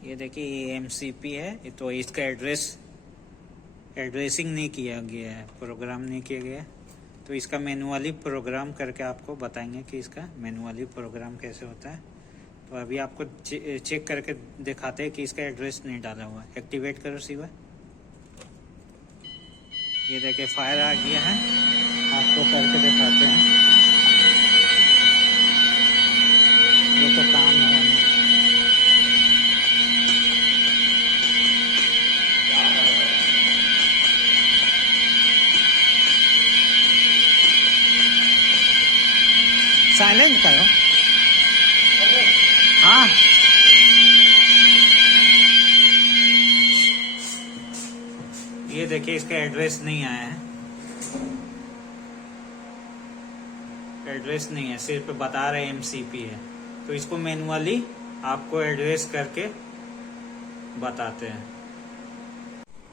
ये देखिए ये एमसीपी है, ये तो इसका एड्रेसिंग नहीं किया गया है, प्रोग्राम नहीं किया गया है। तो इसका मैनुअली प्रोग्राम करके आपको बताएंगे कि इसका मैनुअली प्रोग्राम कैसे होता है। तो अभी आपको चेक करके दिखाते हैं कि इसका एड्रेस नहीं डाला हुआ। एक्टिवेट करो सीवा। ये देखिए फायर आ गया है, आपको करके दिखाते हैं। ये तो काम है। साइलेंट करो। हाँ, ये देखिए इसका एड्रेस नहीं आया है, एड्रेस नहीं है, सिर्फ बता रहे एमसीपी है। तो इसको मैनुअली आपको एड्रेस करके बताते हैं।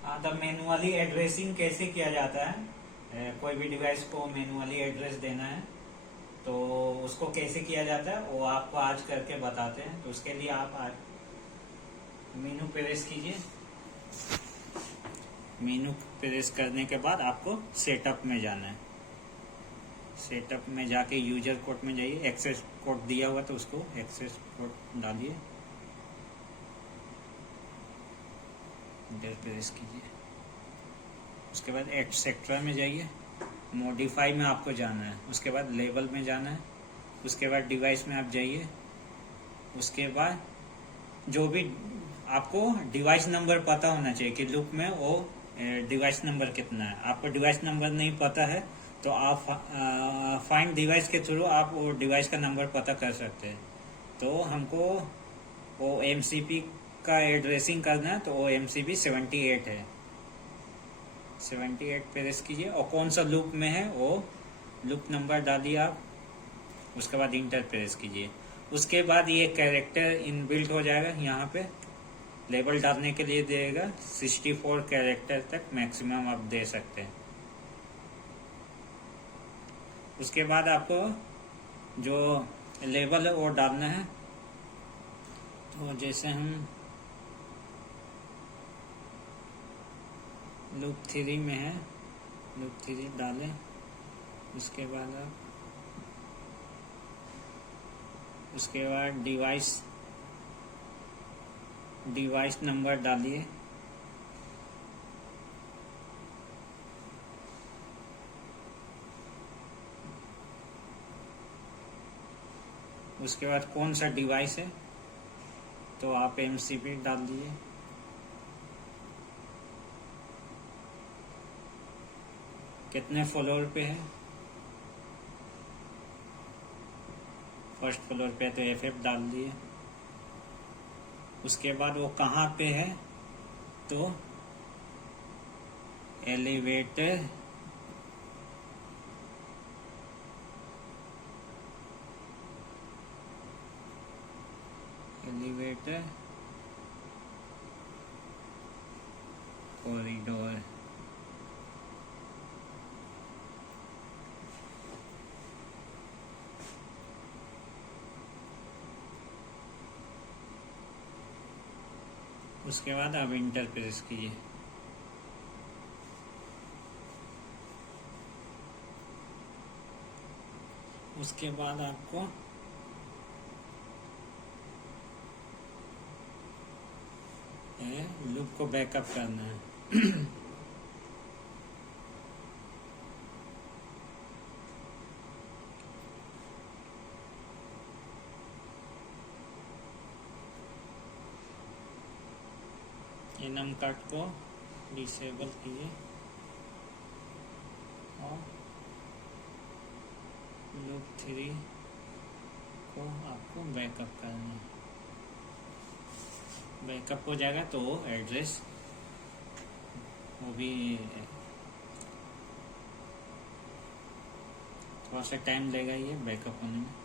हाँ, तो मैनुअली एड्रेसिंग कैसे किया जाता है, कोई भी डिवाइस को मैनुअली एड्रेस देना है तो उसको कैसे किया जाता है वो आपको आज करके बताते हैं। तो उसके लिए आप आज मेनू प्रेस कीजिए। मेनू प्रेस करने के बाद आपको सेटअप में जाना है। सेटअप में जाके यूजर कोड में जाइए, एक्सेस कोड दिया हुआ तो उसको एक्सेस कोड डालिए, इंटर प्रेस कीजिए। उसके बाद एक्सेट्रा में जाइए, मॉडिफाई में आपको जाना है। उसके बाद लेबल में जाना है। उसके बाद डिवाइस में आप जाइए। उसके बाद जो भी आपको डिवाइस नंबर पता होना चाहिए कि लूप में वो डिवाइस नंबर कितना है। आपको डिवाइस नंबर नहीं पता है तो आप फाइंड डिवाइस के थ्रू आप वो डिवाइस का नंबर पता कर सकते हैं। तो हमको वो एमसीपी का एड्रेसिंग करना है, तो वो एमसीपी 78 है। 78 प्रेस कीजिए और कौन सा लूप में है वो लूप नंबर डालिए आप। उसके बाद इंटर प्रेस कीजिए। उसके बाद ये कैरेक्टर इनबिल्ट हो जाएगा। यहाँ पे लेबल डालने के लिए देगा 64 कैरेक्टर तक मैक्सिमम आप दे सकते हैं। उसके बाद आपको जो लेबल है वो डालना है। तो जैसे हम लूप 3 में है, लूप 3 डालें। उसके बाद आप उसके बाद डिवाइस नंबर डालिए। उसके बाद कौन सा डिवाइस है तो आप एमसीपी डाल दिए। कितने फ्लोर पे है, फर्स्ट फ्लोर पे तो एफएफ डाल दिए। उसके बाद वो कहाँ पे है तो एलिवेटर कॉरिडोर। उसके बाद आप इंटर प्रेस कीजिए। उसके बाद आपको लूप को बैकअप करना है। एनम कट को डिसेबल कीजिए और लूप 3 को आपको बैकअप करना है। बैकअप हो जाएगा तो एड्रेस वो भी थोड़ा सा टाइम लेगा ये बैकअप होने में।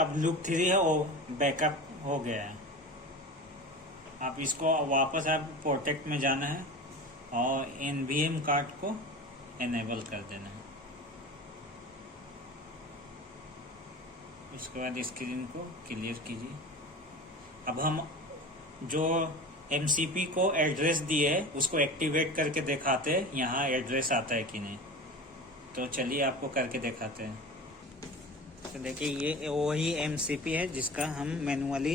अब लूप 3 है वो बैकअप हो गया है। आप इसको वापस आप प्रोटेक्ट में जाना है और NVM कार्ड को एनेबल कर देना है। उसके बाद स्क्रीन को क्लियर कीजिए। अब हम जो MCP को एड्रेस दिए है उसको एक्टिवेट करके दिखाते हैं यहाँ एड्रेस आता है कि नहीं। तो चलिए आपको करके दिखाते हैं। तो देखिए ये वही MCP है जिसका हम मैनुअली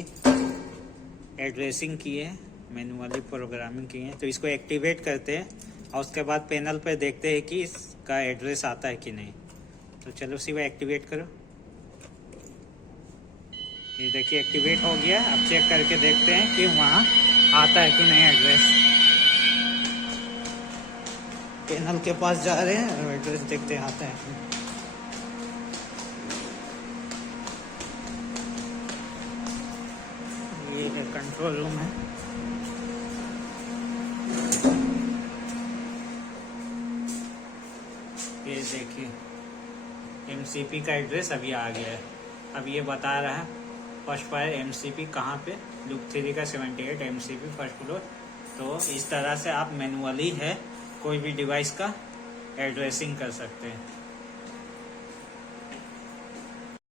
एड्रेसिंग किए हैं, मैनुअली प्रोग्रामिंग किए हैं। तो इसको एक्टिवेट करते हैं और उसके बाद पैनल पर देखते हैं कि इसका एड्रेस आता है कि नहीं। तो चलो सिवा एक्टिवेट करो। ये देखिए एक्टिवेट हो गया। अब चेक करके देखते हैं कि वहाँ आता है कि नहीं एड्रेस। पैनल के पास जा रहे हैं और एड्रेस देखते हैं आता है। ये कंट्रोल रूम है। ये देखिए MCP का एड्रेस अभी आ गया है। अब ये बता रहा है फर्स्ट फायर MCP कहाँ पे, लूप 3 का 78 MCP फर्स्ट फ्लोर। तो इस तरह से आप मैनुअली है कोई भी डिवाइस का एड्रेसिंग कर सकते हैं।